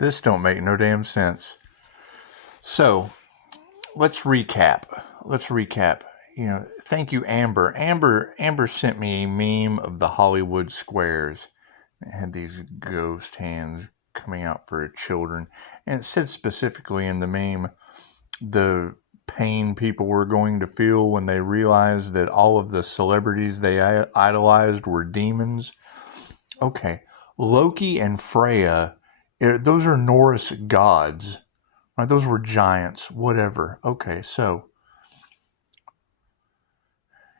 This don't make no damn sense. So, let's recap. Thank you, Amber. Amber sent me a meme of the Hollywood squares. It had these ghost hands coming out for children. And it said specifically in the meme, the pain people were going to feel when they realized that all of the celebrities they idolized were demons. Okay, Loki and Freya, those are Norse gods. Right? Those were giants, whatever. Okay, so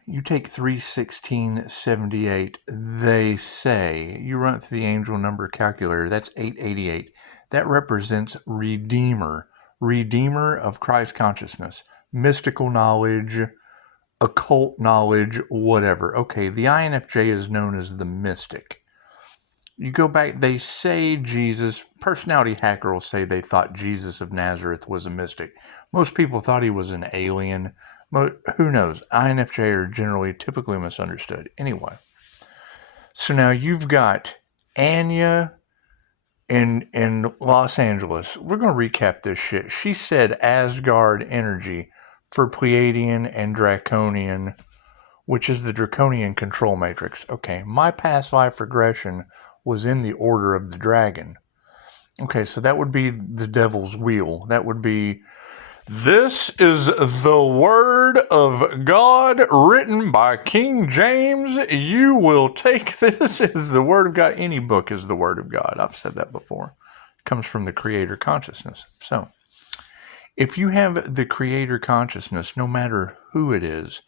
you take 31678, they say, you run it through the angel number calculator, that's 888. That represents Redeemer of Christ consciousness, mystical knowledge, occult knowledge, whatever. Okay, the INFJ is known as the mystic. You go back, they say Jesus, personality hacker will say they thought Jesus of Nazareth was a mystic. Most people thought he was an alien. Who knows? INFJ are generally typically misunderstood. Anyway, so now you've got Anya in Los Angeles. We're going to recap this shit. She said Asgard energy for Pleiadian and Draconian, which is the Draconian control matrix. Okay, my past life regression was in the order of the dragon. Okay, so that would be the devil's wheel. That would be, this is the word of God written by King James. You will take this as the word of God. Any book is the word of God. I've said that before. It comes from the creator consciousness. So, if you have the creator consciousness, no matter who it is,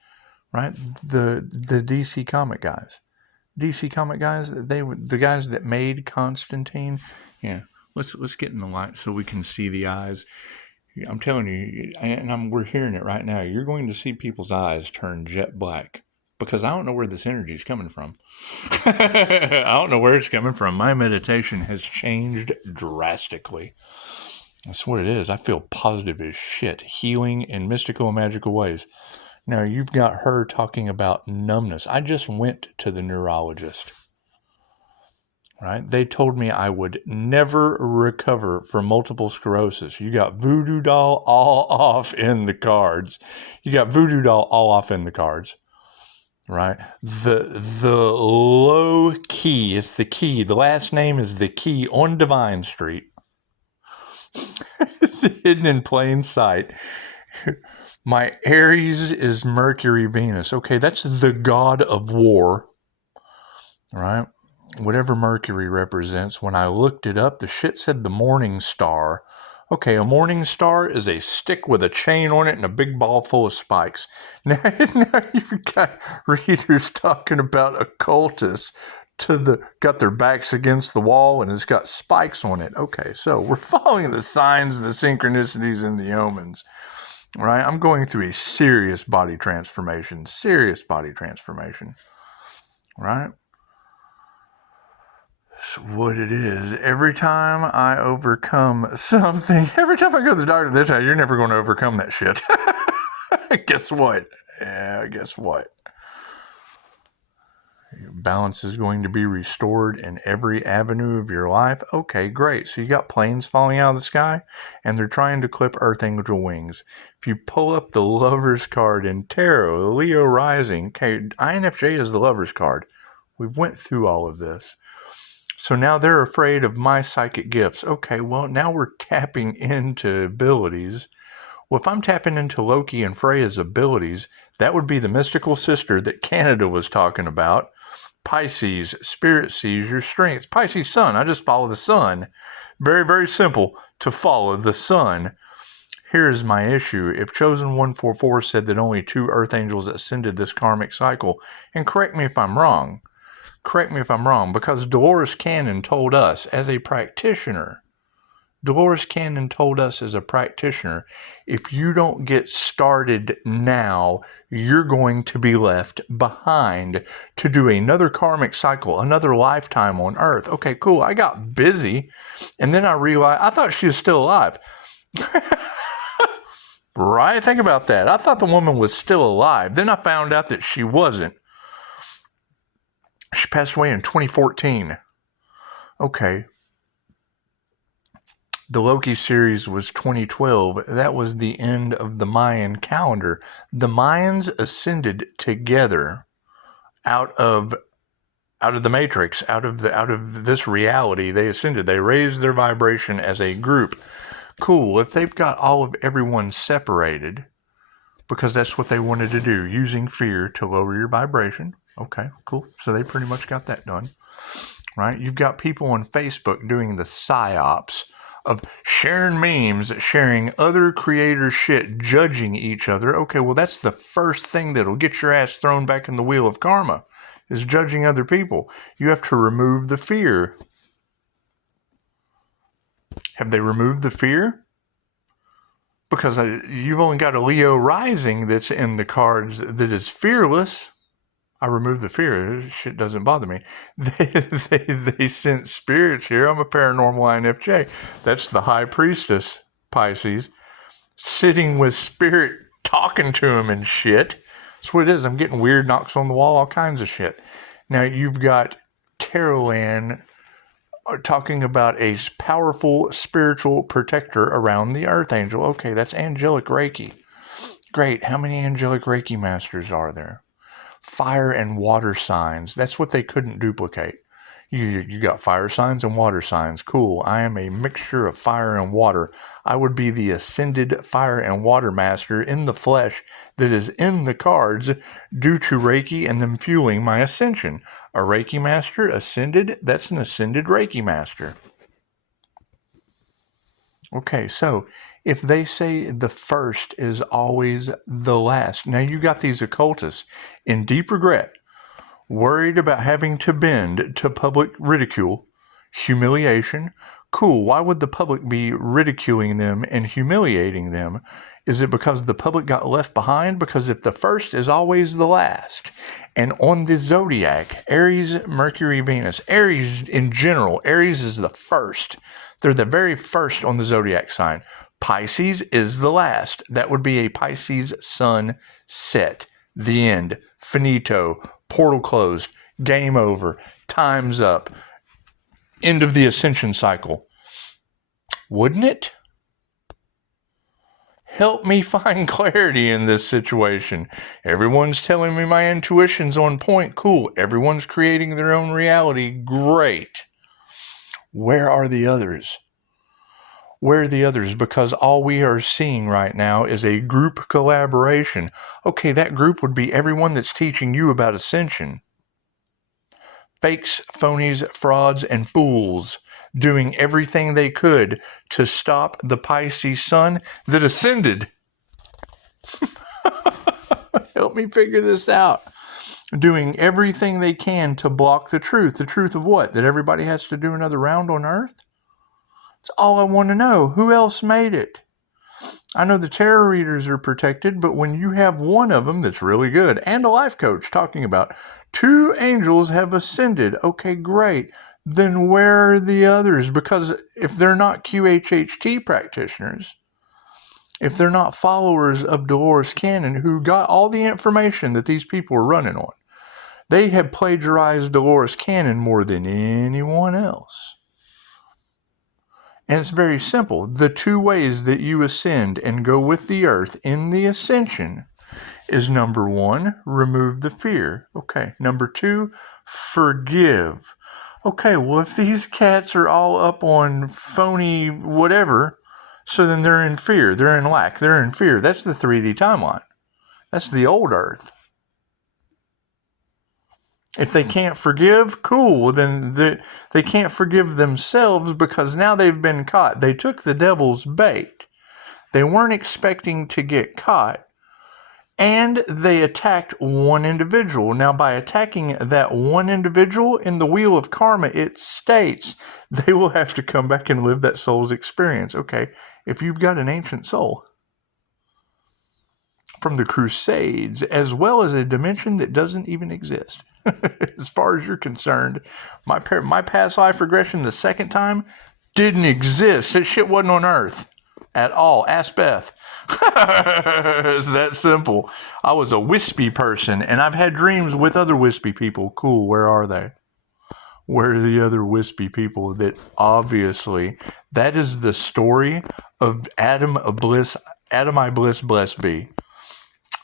right? The DC comic guys. The guys that made Constantine. Yeah, let's get in the light so we can see the eyes. I'm telling you, and we're hearing it right now. You're going to see people's eyes turn jet black because I don't know where this energy is coming from. I don't know where it's coming from. My meditation has changed drastically. That's what it is. I feel positive as shit, healing in mystical and magical ways. Now, you've got her talking about numbness. I just went to the neurologist, right? They told me I would never recover from multiple sclerosis. You got voodoo doll all off in the cards. Right? The Lowe key is the key. The last name is the key on Divine Street. It's hidden in plain sight. My Aries is Mercury Venus. Okay, that's the god of war, right? Whatever Mercury represents. When I looked it up, the shit said the morning star. Okay, a morning star is a stick with a chain on it and a big ball full of spikes. Now you've got readers talking about occultists got their backs against the wall and it's got spikes on it. Okay, so we're following the signs, the synchronicities, and the omens. Right? I'm going through a serious body transformation. Right? It's what it is. Every time I overcome something, every time I go to the doctor, they tell you, you're never going to overcome that shit. Guess what? Yeah, guess what? Balance is going to be restored in every avenue of your life. Okay, great. So you got planes falling out of the sky, and they're trying to clip Earth Angel wings. If you pull up the Lover's card in Tarot, the Leo Rising, okay, INFJ is the Lover's card. We've went through all of this. So now they're afraid of my psychic gifts. Okay, well, now we're tapping into abilities. Well, if I'm tapping into Loki and Freya's abilities, that would be the mystical sister that Canada was talking about. Pisces, spirit sees your strengths. Pisces sun, I just follow the sun. Very, very simple to follow the sun. Here's my issue. If Chosen 144 said that only 2 earth angels ascended this karmic cycle, and correct me if I'm wrong, because Dolores Cannon told us as a practitioner, if you don't get started now, you're going to be left behind to do another karmic cycle, another lifetime on Earth. Okay, cool. I got busy, and then I realized, I thought she was still alive. Right? Think about that. I thought the woman was still alive. Then I found out that she wasn't. She passed away in 2014. Okay. The Loki series was 2012. That was the end of the Mayan calendar. The Mayans ascended together out of the matrix, out of this reality. They ascended. They raised their vibration as a group. Cool. If they've got all of everyone separated, because that's what they wanted to do, using fear to lower your vibration. Okay, cool. So they pretty much got that done, right? You've got people on Facebook doing the psyops of sharing memes, sharing other creators' shit, judging each other. Okay, well, that's the first thing that'll get your ass thrown back in the wheel of karma, is judging other people. You have to remove the fear. Have they removed the fear? Because you've only got a Leo rising that's in the cards that is fearless. I removed the fear. Shit doesn't bother me. They sent spirits here. I'm a paranormal INFJ. That's the high priestess, Pisces, sitting with spirit, talking to him and shit. That's what it is. I'm getting weird knocks on the wall, all kinds of shit. Now you've got Carol Ann talking about a powerful spiritual protector around the Archangel. Okay, that's angelic Reiki. Great. How many angelic Reiki masters are there? Fire and water signs. That's what they couldn't duplicate. You got fire signs and water signs. Cool. I am a mixture of fire and water. I would be the ascended fire and water master in the flesh that is in the cards due to Reiki and them fueling my ascension. A Reiki master ascended, that's an ascended Reiki master. Okay, so if they say the first is always the last, now you got these occultists in deep regret, worried about having to bend to public ridicule, humiliation. Cool, why would the public be ridiculing them and humiliating them? Is it because the public got left behind? Because if the first is always the last, and on the zodiac, Aries, Mercury, Venus, Aries in general, Aries is the first. They're the very first on the zodiac sign. Pisces is the last. That would be a Pisces sun set. The end. Finito. Portal closed. Game over. Time's up. End of the ascension cycle. Wouldn't it? Help me find clarity in this situation. Everyone's telling me my intuition's on point. Cool. Everyone's creating their own reality. Great. Where are the others? Where are the others? Because all we are seeing right now is a group collaboration. Okay, that group would be everyone that's teaching you about ascension. Fakes, phonies, frauds, and fools doing everything they could to stop the Pisces sun that ascended. Help me figure this out. Doing everything they can to block the truth. The truth of what? That everybody has to do another round on Earth? That's all I want to know. Who else made it? I know the tarot readers are protected, but when you have one of them that's really good, and a life coach talking about 2 angels have ascended, okay, great. Then where are the others? Because if they're not QHHT practitioners, if they're not followers of Dolores Cannon, who got all the information that these people are running on, they have plagiarized Dolores Cannon more than anyone else. And it's very simple. The 2 ways that you ascend and go with the earth in the ascension is number 1, remove the fear. Okay. Number 2, forgive. Okay, well, if these cats are all up on phony whatever, so then they're in fear, they're in lack, they're in fear. That's the 3D timeline. That's the old earth. If they can't forgive, cool, then they can't forgive themselves because now they've been caught. They took the devil's bait. They weren't expecting to get caught, and they attacked one individual. Now, by attacking that one individual in the wheel of karma, it states they will have to come back and live that soul's experience. Okay, if you've got an ancient soul from the Crusades, as well as a dimension that doesn't even exist, as far as you're concerned, my past life regression the second time didn't exist. That shit wasn't on Earth at all. Ask Beth. It's that simple. I was a wispy person, and I've had dreams with other wispy people. Cool, where are they? Where are the other wispy people that obviously, that is the story of Adam I Bliss, blessed be.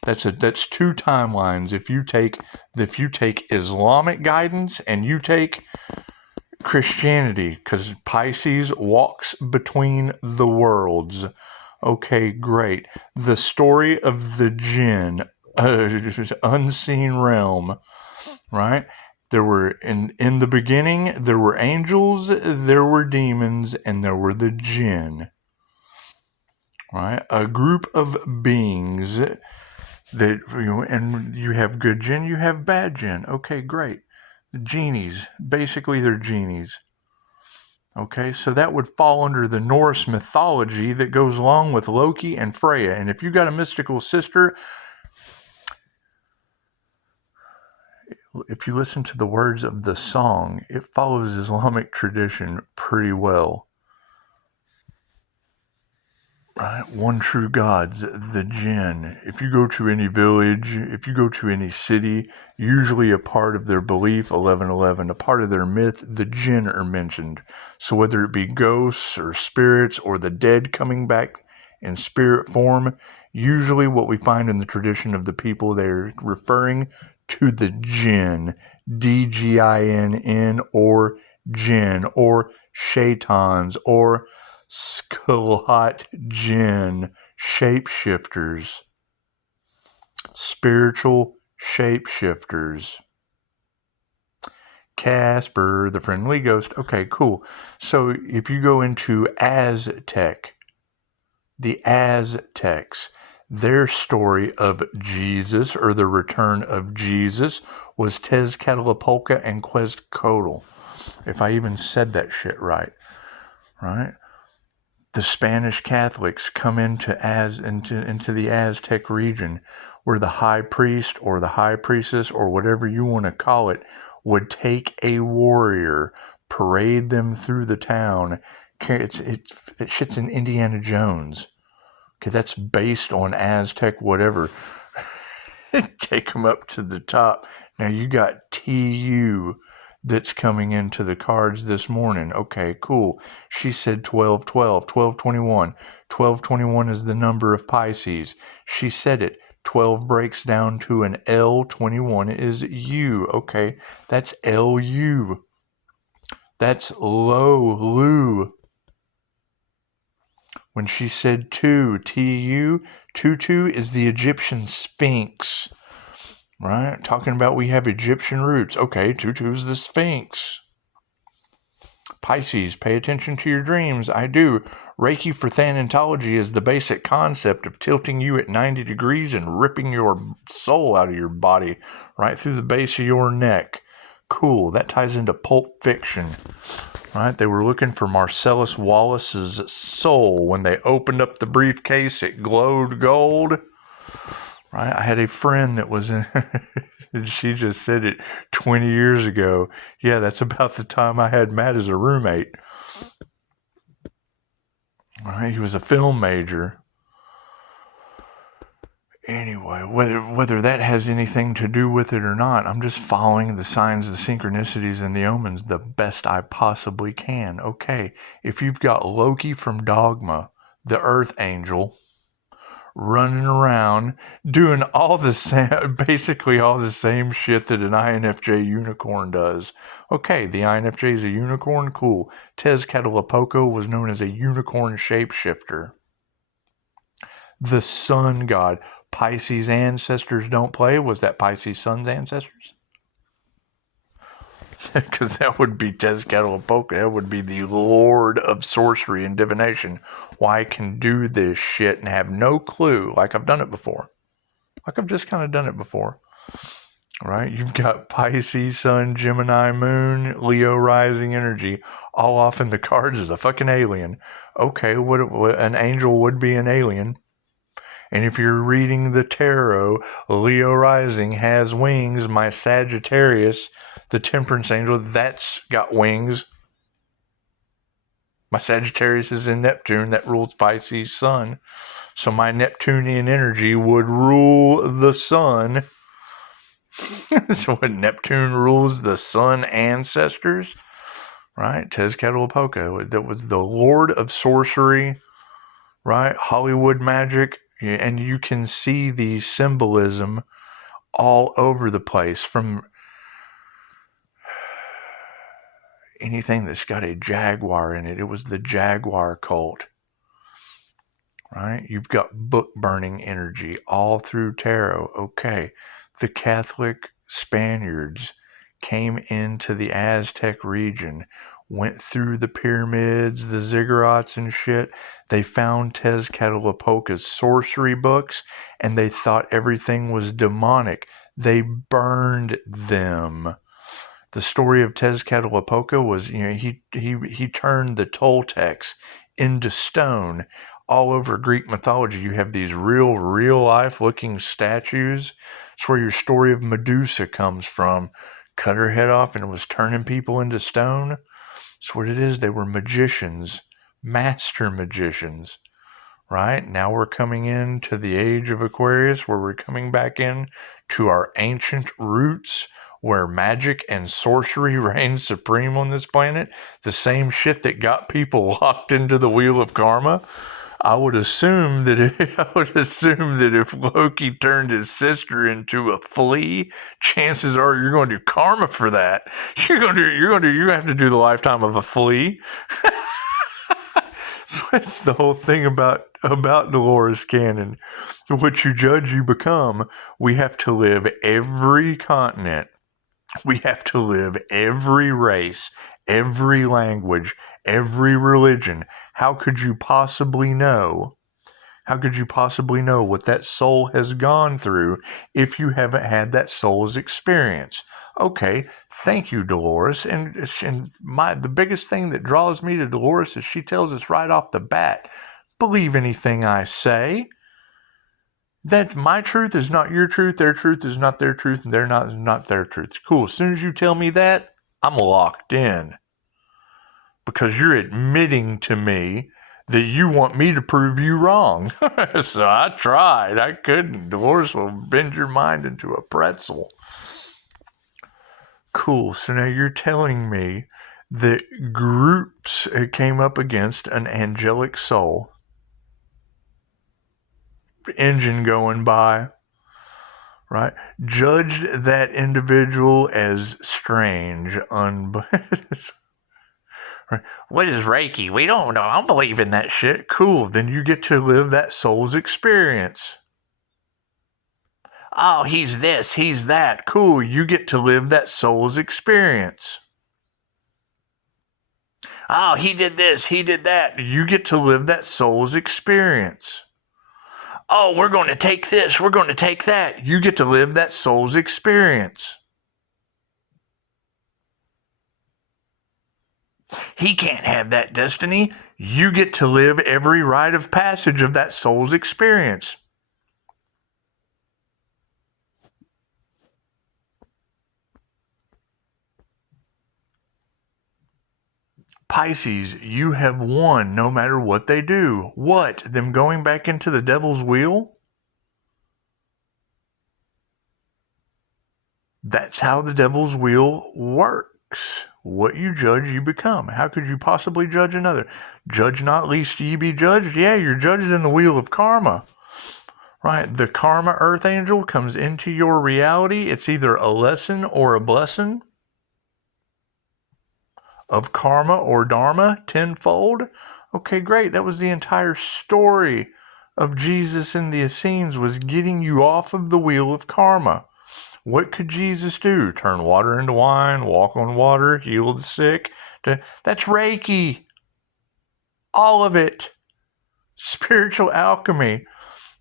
That's two timelines. If you take Islamic guidance and you take Christianity, because Pisces walks between the worlds. Okay, great. The story of the jinn, unseen realm, right? There were in the beginning, there were angels, there were demons, and there were the jinn, right? A group of beings that, and you have good jinn, you have bad jinn. Okay, great. The genies, basically they're genies. Okay, so that would fall under the Norse mythology that goes along with Loki and Freya. And if you got a mystical sister, if you listen to the words of the song, it follows Islamic tradition pretty well. Right? One true gods, the jinn. If you go to any village, if you go to any city, usually a part of their belief, 1111, a part of their myth, the jinn are mentioned. So whether it be ghosts or spirits or the dead coming back in spirit form, usually what we find in the tradition of the people, they're referring to the jinn, D-G-I-N-N, or jinn, or shaitans, or Scythe jinn, shapeshifters, spiritual shapeshifters. Casper, the friendly ghost. Okay, cool. So if you go into Aztec, the Aztecs, their story of Jesus, or the return of Jesus, was Tezcatlipoca and Quetzalcoatl. If I even said that shit right. Right? The Spanish Catholics come into the Aztec region, where the high priest or the high priestess or whatever you want to call it would take a warrior, parade them through the town. That shit's in Indiana Jones. Okay, that's based on Aztec whatever. Take them up to the top. Now you got TU that's coming into the cards this morning. Okay, cool. She said 1212, 1221. 1221 is the number of Pisces. She said it. 12 breaks down to an L, 21 is U. Okay, that's LU. That's Lowe, Lou. When she said two, TU, Tutu is the Egyptian Sphinx. Right? Talking about we have Egyptian roots. Okay, Tutu's the Sphinx. Pisces, pay attention to your dreams. I do. Reiki for Thanatology is the basic concept of tilting you at 90 degrees and ripping your soul out of your body right through the base of your neck. Cool. That ties into Pulp Fiction. Right? They were looking for Marcellus Wallace's soul. When they opened up the briefcase, it glowed gold. Right? I had a friend that was in... She just said it 20 years ago. Yeah, that's about the time I had Matt as a roommate. Right? He was a film major. Anyway, whether that has anything to do with it or not, I'm just following the signs, the synchronicities, and the omens the best I possibly can. Okay, if you've got Loki from Dogma, the Earth Angel, running around doing all the same, basically all the same shit that an INFJ unicorn does. Okay, the INFJ is a unicorn, cool. Tezcatlipoca was known as a unicorn shapeshifter. The sun god, Pisces ancestors don't play. Was that Pisces sun's ancestors? Because that would be Tezcatlipoca. That would be the lord of sorcery and divination. Why I can do this shit and have no clue, like I've done it before. Like I've just kind of done it before. Right? You've got Pisces, Sun, Gemini, Moon, Leo, rising energy, all off in the cards as a fucking alien. Okay, what an angel would be an alien. And if you're reading the tarot, Leo rising has wings. My Sagittarius, the temperance angel, that's got wings. My Sagittarius is in Neptune, that rules Pisces sun. So my Neptunian energy would rule the sun. So when Neptune rules the sun ancestors, right? Tezcatlipoca, that was the lord of sorcery, right? Hollywood magic. And you can see the symbolism all over the place from anything that's got a jaguar in it. It was the jaguar cult, right? You've got book burning energy all through tarot. Okay. The Catholic Spaniards came into the Aztec region, went through the pyramids, the ziggurats and shit. They found Tezcatlipoca's sorcery books and they thought everything was demonic. They burned them. The story of Tezcatlipoca was, he turned the Toltecs into stone. All over Greek mythology, you have these real life looking statues. It's where your story of Medusa comes from. Cut her head off and was turning people into stone. That's what it is. They were magicians, master magicians. Right? Now we're coming into the age of Aquarius, where we're coming back in to our ancient roots, where magic and sorcery reign supreme on this planet. The same shit that got people locked into the wheel of karma. I would assume that if Loki turned his sister into a flea, chances are you're going to do karma for that. You're going to have to do the lifetime of a flea. So that's the whole thing about Dolores Cannon. What you judge, you become. We have to live every continent. We have to live every race, every language, every religion. How could you possibly know? How could you possibly know what that soul has gone through if you haven't had that soul's experience? Okay, thank you, Dolores. And the biggest thing that draws me to Dolores is she tells us right off the bat, believe anything I say. That my truth is not your truth, their truth is not their truth, and they're not their truth. Cool. As soon as you tell me that, I'm locked in. Because you're admitting to me that you want me to prove you wrong. So I tried. I couldn't. Dolores will bend your mind into a pretzel. Cool. So now you're telling me that groups came up against an angelic soul. Engine going by. Right? Judged that individual as strange, Right. What is Reiki? We don't know. I don't believe in that shit. Cool. Then you get to live that soul's experience. Oh, he's this, he's that. Cool. You get to live that soul's experience. Oh, he did this, he did that. You get to live that soul's experience. Oh, we're going to take this, we're going to take that. You get to live that soul's experience. He can't have that destiny. You get to live every rite of passage of that soul's experience. Pisces, you have won no matter what they do. What? Them going back into the devil's wheel? That's how the devil's wheel works. What you judge, you become. How could you possibly judge another? Judge not, lest ye be judged. Yeah, you're judged in the wheel of karma. Right? The karma earth angel comes into your reality. It's either a lesson or a blessing of karma or dharma tenfold. Okay, great. That was the entire story of Jesus in the Essenes, was getting you off of the wheel of karma. What could Jesus do? Turn water into wine, walk on water, heal the sick. That's Reiki. All of it. Spiritual alchemy.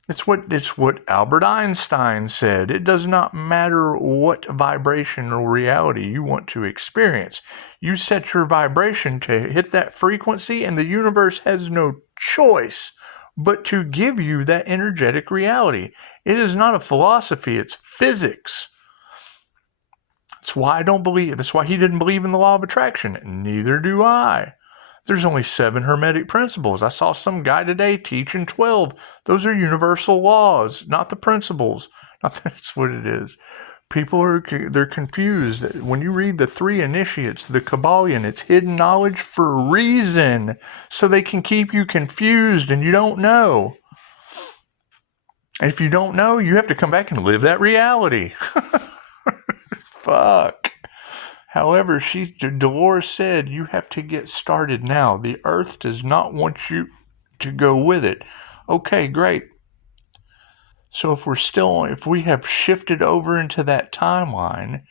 It's what Albert Einstein said. It does not matter what vibrational reality you want to experience. You set your vibration to hit that frequency, and the universe has no choice but to give you that energetic reality. It is not a philosophy, it's physics. That's why I don't believe. That's why he didn't believe in the law of attraction. Neither do I. There's only 7 hermetic principles. I saw some guy today teaching 12. Those are universal laws, not the principles. That's what it is. People they're confused. When you read the 3 initiates, the Kabbalion, it's hidden knowledge for a reason. So they can keep you confused and you don't know. And if you don't know, you have to come back and live that reality. Fuck. However, Dolores said, you have to get started now. The earth does not want you to go with it. Okay, great. So if we have shifted over into that timeline,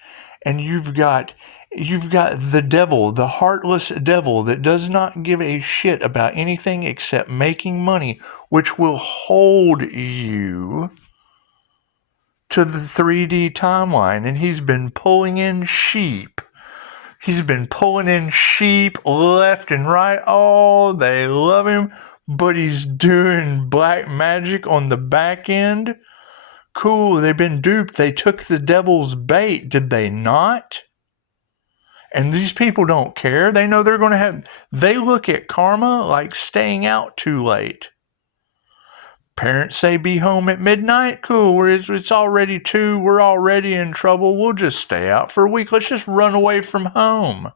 and you've got the devil, the heartless devil that does not give a shit about anything except making money, which will hold you to the 3D timeline, and he's been pulling in sheep. He's been pulling in sheep left and right. Oh, they love him, but he's doing black magic on the back end. Cool, they've been duped. They took the devil's bait, did they not? And these people don't care. They know they're going to have... They look at karma like staying out too late. Parents say be home at midnight. Cool, it's already 2. We're already in trouble. We'll just stay out for a week. Let's just run away from home.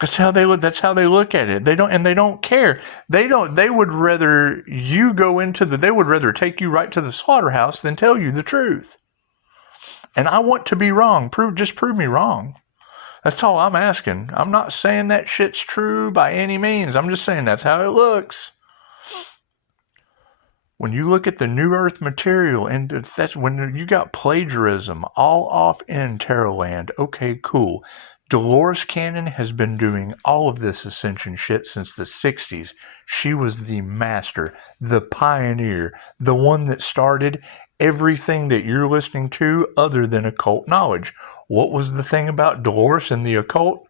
That's how they look at it. They don't care. They would rather you go into they would rather take you right to the slaughterhouse than tell you the truth. And I want to be wrong. Just prove me wrong. That's all I'm asking. I'm not saying that shit's true by any means. I'm just saying that's how it looks. When you look at the New Earth material, and that's when you got plagiarism all off in Tarot land. Okay, cool. Dolores Cannon has been doing all of this ascension shit since the 60s. She was the master, the pioneer, the one that started everything that you're listening to other than occult knowledge. What was the thing about Dolores and the occult?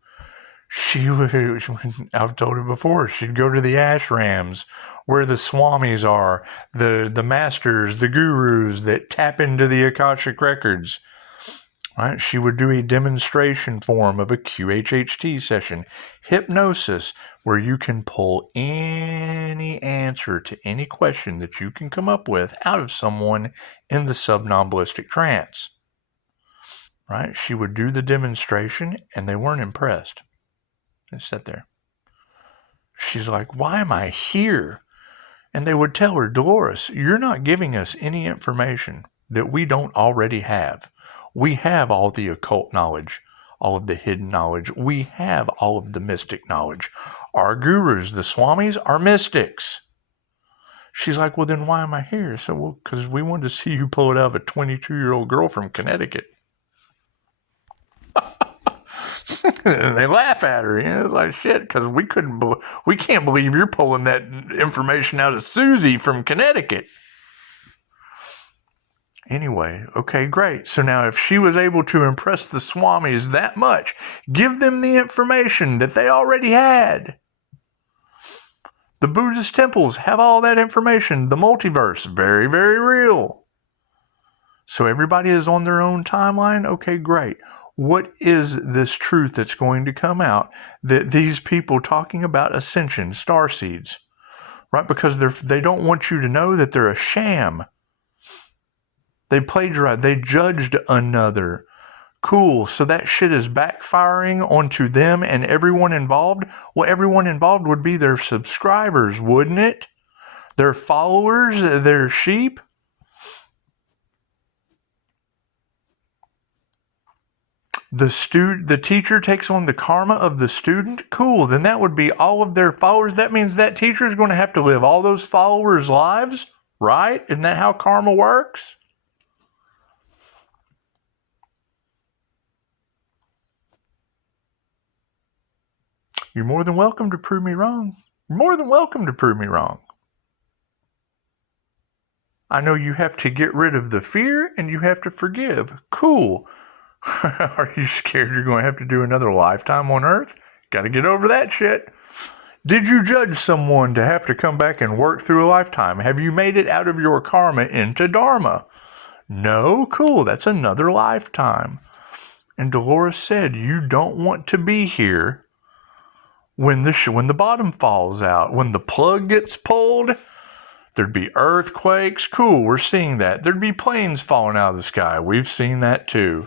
I've told her before, she'd go to the ashrams where the swamis are, the masters, the gurus that tap into the Akashic records. Right? She would do a demonstration form of a QHHT session, hypnosis, where you can pull any answer to any question that you can come up with out of someone in the subnombilistic trance. Right? She would do the demonstration, and they weren't impressed. They sat there. She's like, why am I here? And they would tell her, Dolores, you're not giving us any information that we don't already have. We have all the occult knowledge, all of the hidden knowledge. We have all of the mystic knowledge. Our gurus, the swamis, are mystics. She's like, well, then why am I here? So, well, because we wanted to see you pull it out of a 22-year-old girl from Connecticut. And they laugh at her. It's like, shit, because we can't believe you're pulling that information out of Susie from Connecticut. Anyway, okay, great. So now if she was able to impress the swamis that much, give them the information that they already had. The Buddhist temples have all that information. The multiverse, very, very real. So everybody is on their own timeline? Okay, great. What is this truth that's going to come out that these people talking about ascension, starseeds, right? Because they don't want you to know that they're a sham. They plagiarized. They judged another. Cool. So that shit is backfiring onto them and everyone involved? Well, everyone involved would be their subscribers, wouldn't it? Their followers, their sheep? The teacher takes on the karma of the student? Cool. Then that would be all of their followers. That means that teacher is going to have to live all those followers' lives, right? Isn't that how karma works? You're more than welcome to prove me wrong. You're more than welcome to prove me wrong. I know you have to get rid of the fear and you have to forgive. Cool. Are you scared you're going to have to do another lifetime on Earth? Got to get over that shit. Did you judge someone to have to come back and work through a lifetime? Have you made it out of your karma into Dharma? No? Cool. That's another lifetime. And Dolores said, you don't want to be here when the bottom falls out, when the plug gets pulled. There'd be earthquakes. Cool, we're seeing that. There'd be planes falling out of the sky. We've seen that too.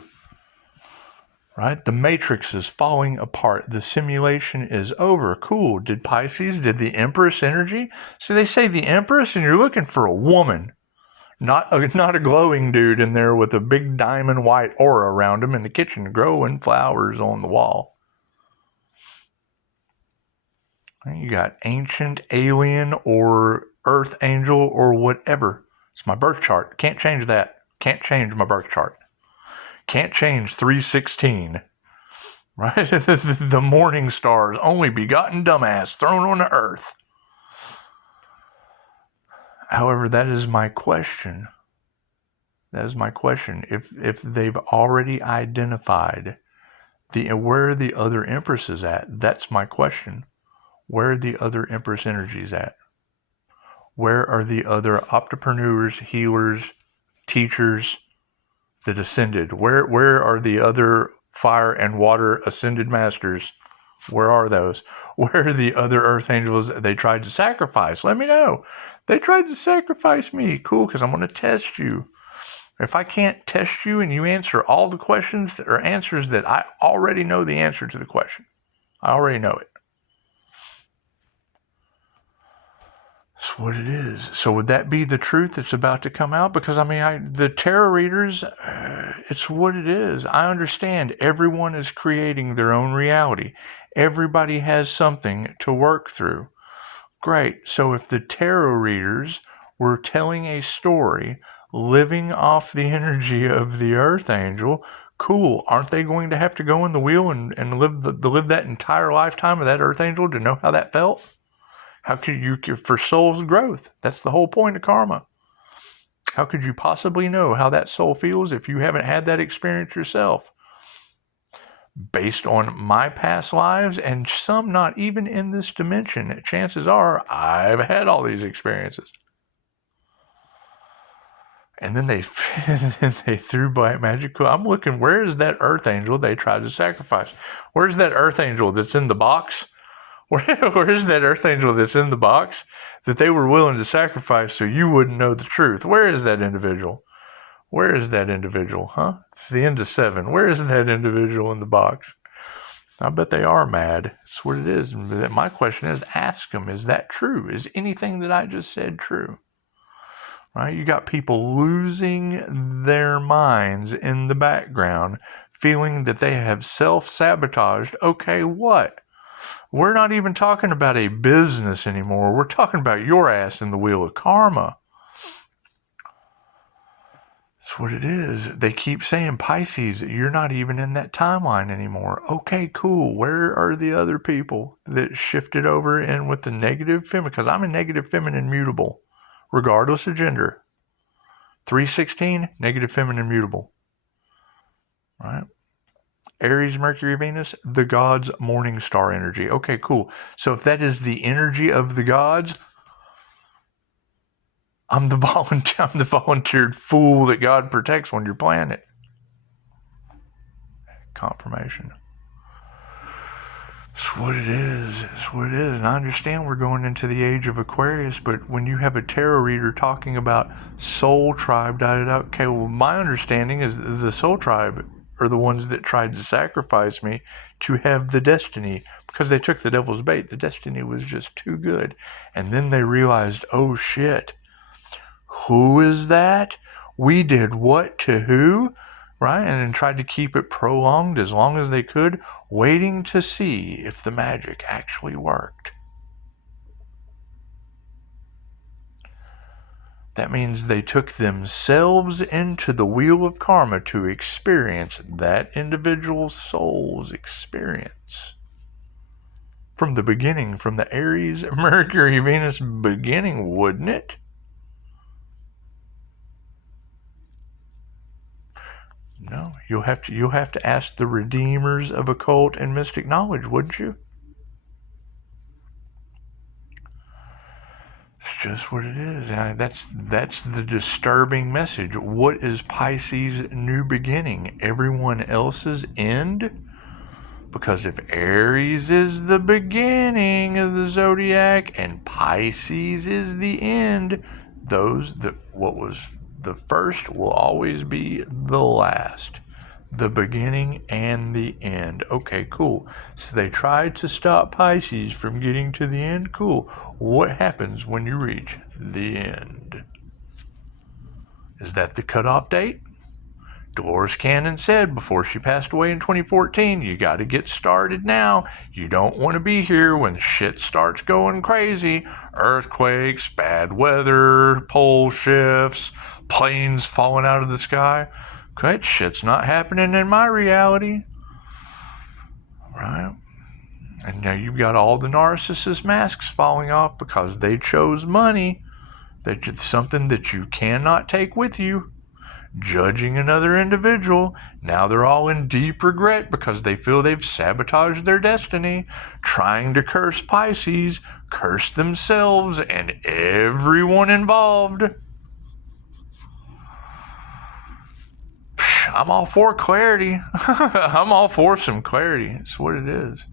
Right? The matrix is falling apart. The simulation is over. Cool. Did Pisces, did the Empress energy? So they say the Empress, and you're looking for a woman. Not a glowing dude in there with a big diamond white aura around him in the kitchen growing flowers on the wall. You got ancient, alien, or earth angel, or whatever. It's my birth chart. Can't change that. Can't change my birth chart. Can't change 316. Right? The morning stars, only begotten dumbass thrown on the earth. However, that is my question. That is my question. If they've already identified where are the other empresses at, that's my question. Where are the other empress energies at? Where are the other entrepreneurs, healers, teachers that ascended? Where are the other fire and water ascended masters? Where are those? Where are the other earth angels they tried to sacrifice? Let me know. They tried to sacrifice me. Cool, because I'm going to test you. If I can't test you and you answer all the questions or answers that I already know the answer to the question, I already know it. That's what it is. So would that be the truth that's about to come out? Because the tarot readers, it's what it is. I understand everyone is creating their own reality. Everybody has something to work through. Great. So if the tarot readers were telling a story, living off the energy of the earth angel, cool. Aren't they going to have to go in the wheel and live that entire lifetime of that earth angel to know how that felt? How could you, for soul's growth? That's the whole point of karma. How could you possibly know how that soul feels if you haven't had that experience yourself? Based on my past lives, and some not even in this dimension, chances are I've had all these experiences. And then they threw black magic. I'm looking, where is that earth angel they tried to sacrifice? Where's that earth angel that's in the box? Where is that earth angel that's in the box that they were willing to sacrifice so you wouldn't know the truth? Where is that individual? Where is that individual, huh? It's the end of 7. Where is that individual in the box? I bet they are mad. That's what it is. My question is, ask them, is that true? Is anything that I just said true? Right? You got people losing their minds in the background, feeling that they have self-sabotaged. Okay, what? We're not even talking about a business anymore. We're talking about your ass in the wheel of karma. That's what it is. They keep saying, Pisces, you're not even in that timeline anymore. Okay, cool. Where are the other people that shifted over in with the negative feminine? Because I'm a negative feminine mutable, regardless of gender. 316, negative feminine mutable. Right? Aries, Mercury, Venus, the gods' morning star energy. Okay, cool. So if that is the energy of the gods, I'm the volunteered fool that God protects on your planet. Confirmation. It's what it is. It's what it is. And I understand we're going into the age of Aquarius, but when you have a tarot reader talking about soul tribe, okay, well, my understanding is the soul tribe are the ones that tried to sacrifice me to have the destiny, because they took the devil's bait. The destiny was just too good. And then they realized, oh shit, who is that? We did what to who? Right? And then tried to keep it prolonged as long as they could, waiting to see if the magic actually worked. That means they took themselves into the wheel of karma to experience that individual soul's experience. From the beginning, from the Aries, Mercury, Venus beginning, wouldn't it? No, you'll have to ask the redeemers of occult and mystic knowledge, wouldn't you? It's just what it is. And that's the disturbing message. What is Pisces' new beginning? Everyone else's end? Because if Aries is the beginning of the zodiac and Pisces is the end, what was the first will always be the last. The beginning and the end. Okay, cool. So they tried to stop Pisces from getting to the end. Cool. What happens when you reach the end? Is that the cutoff date? Dolores Cannon said before she passed away in 2014, you got to get started now. You don't want to be here when shit starts going crazy. Earthquakes, bad weather, pole shifts, planes falling out of the sky. That shit's not happening in my reality. Right? And now you've got all the narcissist masks falling off because they chose money. That's something that you cannot take with you. Judging another individual. Now they're all in deep regret because they feel they've sabotaged their destiny, trying to curse Pisces, curse themselves, and everyone involved. I'm all for clarity. I'm all for some clarity. It's what it is.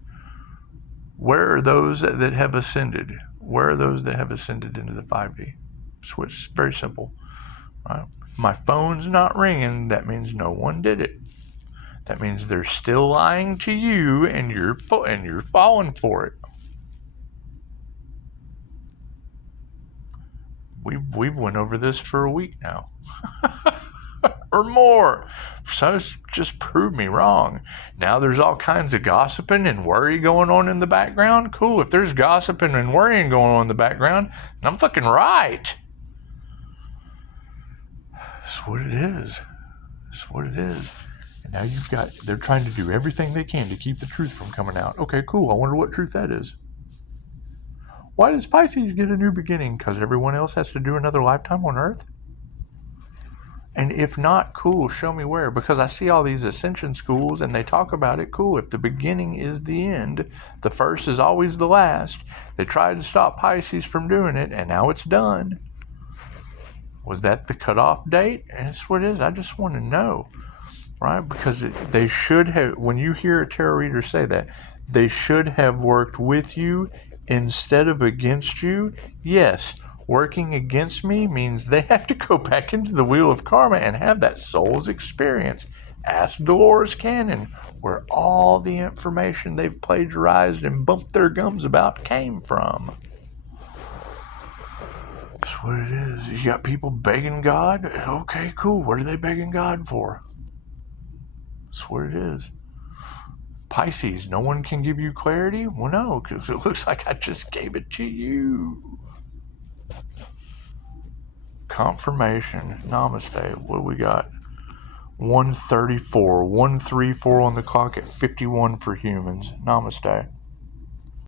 Where are those that have ascended? Where are those that have ascended into the 5D? It's very simple. Right? If my phone's not ringing, that means no one did it. That means they're still lying to you, and you're falling for it. We've went over this for a week now. Or more. So just prove me wrong. Now there's all kinds of gossiping and worry going on in the background. Cool. If there's gossiping and worrying going on in the background, then I'm fucking right. That's what it is. That's what it is. And now they're trying to do everything they can to keep the truth from coming out. Okay, cool. I wonder what truth that is. Why does Pisces get a new beginning? Because everyone else has to do another lifetime on Earth? And if not, cool, show me where. Because I see all these ascension schools and they talk about it. Cool, if the beginning is the end, the first is always the last. They tried to stop Pisces from doing it, and now it's done. Was that the cutoff date? And that's what it is. I just want to know, right? Because they should have, when you hear a tarot reader say that, they should have worked with you instead of against you. Yes. Working against me means they have to go back into the wheel of karma and have that soul's experience. Ask Dolores Cannon where all the information they've plagiarized and bumped their gums about came from. That's what it is. You got people begging God? Okay, cool. What are they begging God for? That's what it is. Pisces, no one can give you clarity? Well, no, because it looks like I just gave it to you. Confirmation. Namaste. What do we got? 134. 134 on the clock at 51 for humans. Namaste.